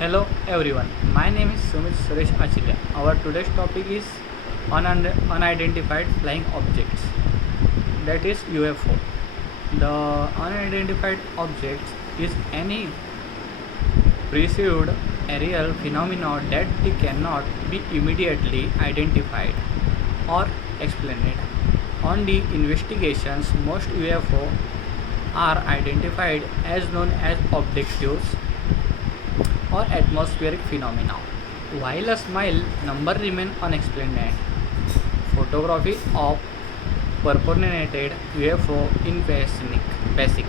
Hello everyone, my name is Sumit Suresh Achilya. Our today's topic is unidentified flying objects, that is UFO. The unidentified objects is any perceived aerial phenomena that cannot be immediately identified or explained. On the investigations, most UFO are identified as known as objectives or atmospheric phenomena, while a small number remain unexplained. Photography of purported UFO in Pacific,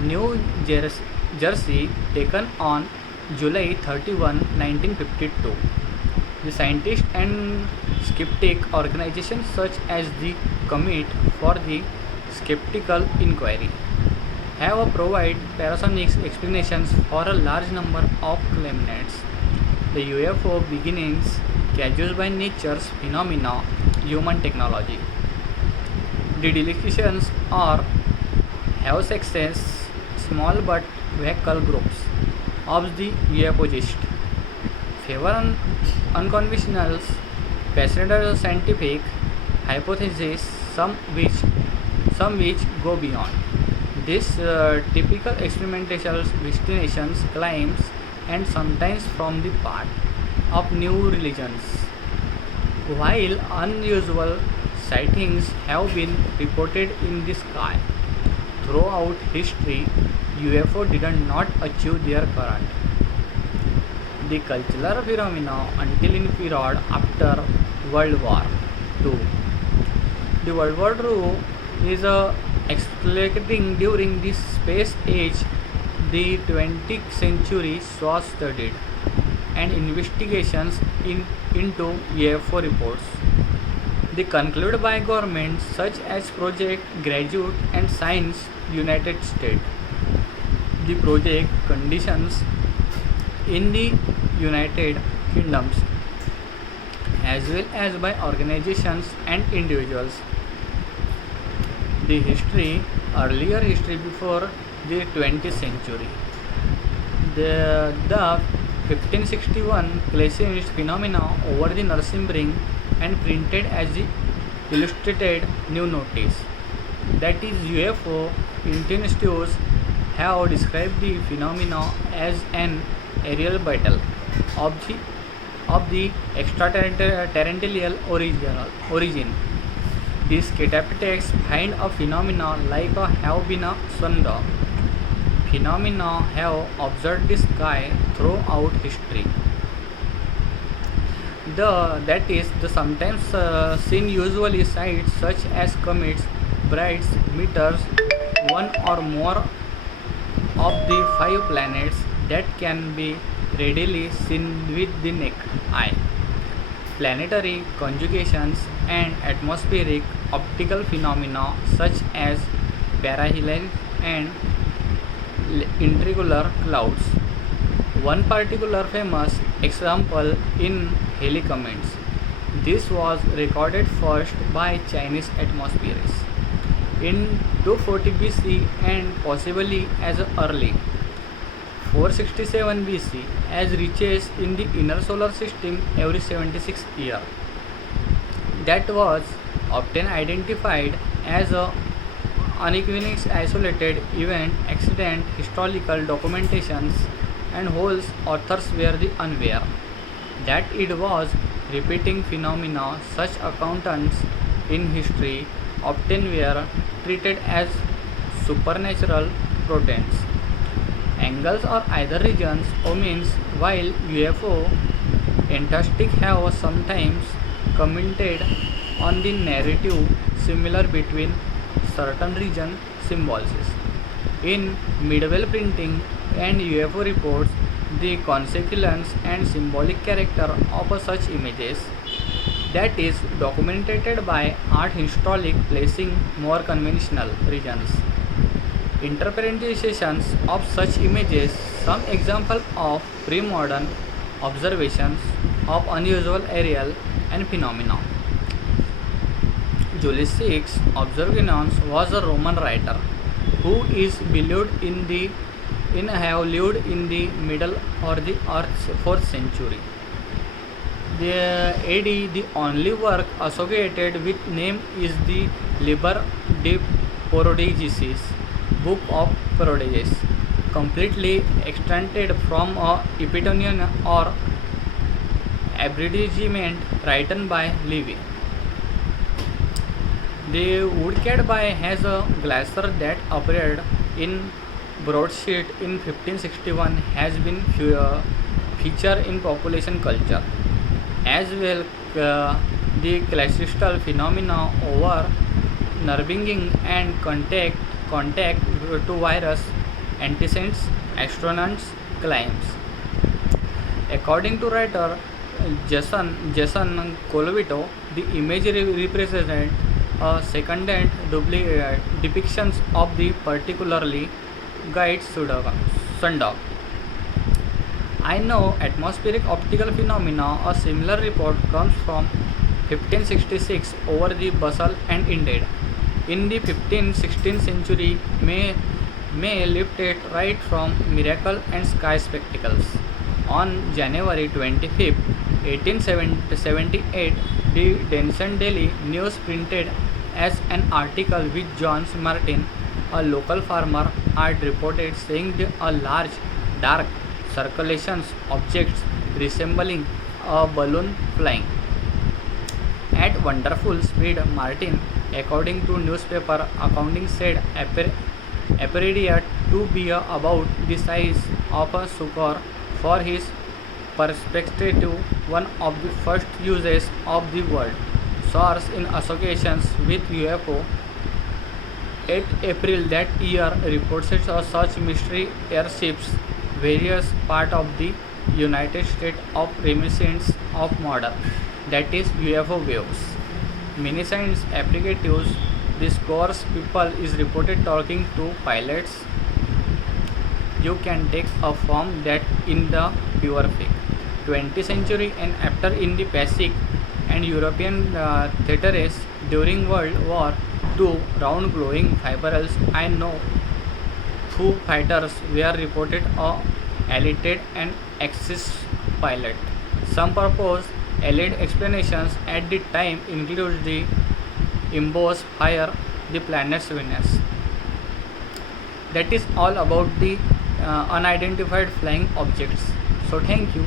New Jersey, taken on July 31, 1952. The scientists and skeptic organizations such as the Committee for the Skeptical Inquiry have provided parasonic explanations for a large number of claimants. The UFO beginnings caused by nature's phenomena, human technology. The delegations are have success small but vehicle groups of the UFOists favor unconventional pseudo-scientific hypotheses, some which go beyond this typical experimental destinations claims and sometimes from the part of new religions. While unusual sightings have been reported in the sky throughout history, UFO did not achieve their current. The cultural phenomena until in period after World War II. The World War II is accelerating during the space age. The 20th century saw studied and investigations into UFO reports. They concluded by governments such as Project Graduate and Science United States. The project conditions in the United Kingdoms as well as by organizations and individuals. The earlier history before the 20th century. The 1561 classified phenomena over the nursing ring and printed as the illustrated new notice. That is UFO enthusiasts have described the phenomena as an aerial battle of the extraterrestrial origin. These catapults find a phenomena like a have been a thunder. Phenomena have observed the sky throughout history. That is the sometimes seen usually sights such as comets, bright meteors, one or more of the five planets that can be readily seen with the naked eye. Planetary conjugations and atmospheric optical phenomena such as perihelion and irregular clouds. One particular famous example in helicomets. This was recorded first by Chinese atmospheres in 240 BC and possibly as early 467 BC as reaches in the inner solar system every 76 years. That was often identified as a unequivocal isolated event accident. Historical documentations and whole authors were the unaware that it was repeating phenomena. Such accounts in history often were treated as supernatural portents. Angles or either regions omens, while UFO enthusiasts have sometimes commented on the narrative similar between certain region symbols. In medieval printing and UFO reports, the consequence and symbolic character of such images that is documented by art historic placing more conventional regions. Interpretations of such images, some example of pre-modern observations of unusual aerial and phenomena. Julius Observanus was a Roman writer who is believed in have lived in the middle or the Earth's 4th century. The AD, the only work associated with name is the Liber de Prodigies, Book of Prodigies, completely extracted from a Epitonian or abridgment written by Livy. The woodcut by has a glacier that appeared in broadsheet in 1561 has been featured in population culture. As well, the classical phenomena over nerving and contact to virus antecedents astronauts claims. According to writer Jason Colavito, the image represents a secondhand depictions of the particularly guide sundog. I know atmospheric optical phenomena. A similar report comes from 1566 over the basalt and indeed. In the 15th-16th century, may lifted right from miracle and sky spectacles. On January 25, 1878, the Denison Daily News printed as an article with John Martin, a local farmer, had reported seeing a large dark circulations objects resembling a balloon flying at wonderful speed. Martin, according to newspaper accounting, said appeared to be about the size of a sugar. For his perspective, one of the first uses of the word source in associations with UFO. 8 April that year, reports of such mystery airships various parts of the United States of reminiscence of modern, that is UFO waves. Many science applicatives, the scores people is reported talking to pilots. You can take a form that in the pure fake. 20th century and after in the Pacific and European theaters during World War II, round glowing fibrils. I know Foo Fighters were reported a elite and Axis pilot. Some proposed allied explanations at the time include the embossed fire, the planet's Venus. That is all about the unidentified flying objects. So thank you.